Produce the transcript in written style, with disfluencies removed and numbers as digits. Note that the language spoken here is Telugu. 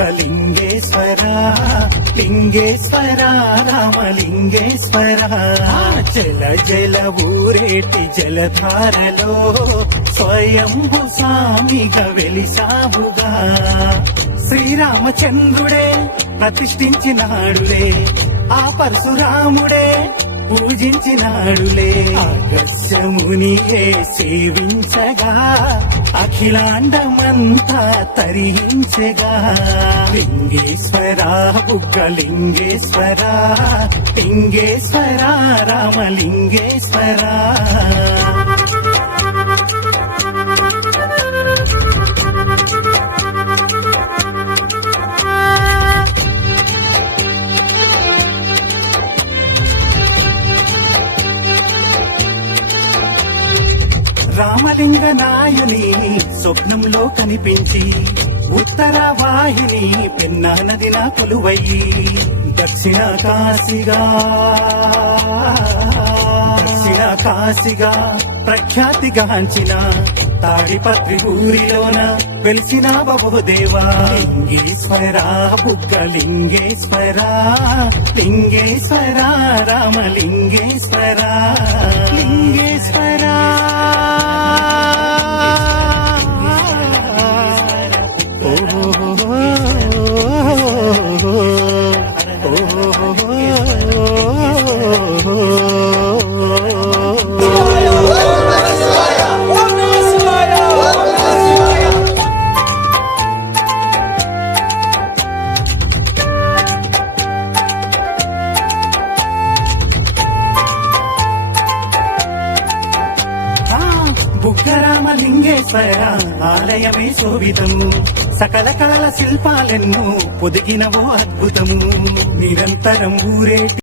బుగ్గలింగేశ్వర లింగేశ్వర రామలింగేశ్వర జల జల ఊరేటి జలధారలో స్వయంభు స్వామిగా వెలిసావుగా శ్రీరామచంద్రుడే ప్రతిష్ఠించినాడులే ఆ పరశురాముడే పూజించినాడులే ఆగస్యమునియే సేవించగా అఖిలాండమంతా తరించగా లింగేశ్వర బుగ్గలింగేశ్వర లింగేశ్వర రామలింగేశ్వర రామలింగ నాయుని స్వప్నంలో కనిపించి ఉత్తర వాహిని పెన్నా నది నా కొలువయ్యి దక్షిణ కాశీగా ప్రఖ్యాతిగాంచిన తాడిపత్రి ఊరిలోన వెలిసిన బహుదేవా లింగేశ్వర బుగ్గలింగేశ్వర లింగేశ్వర రామలింగేశ్వర లింగేశ్వర బుగ్గరామలింగేశ్వర ఆలయమే శోభితము సకల కళల శిల్పాలెన్నో పొదిగినవో అద్భుతము నిరంతరం ఊరేటి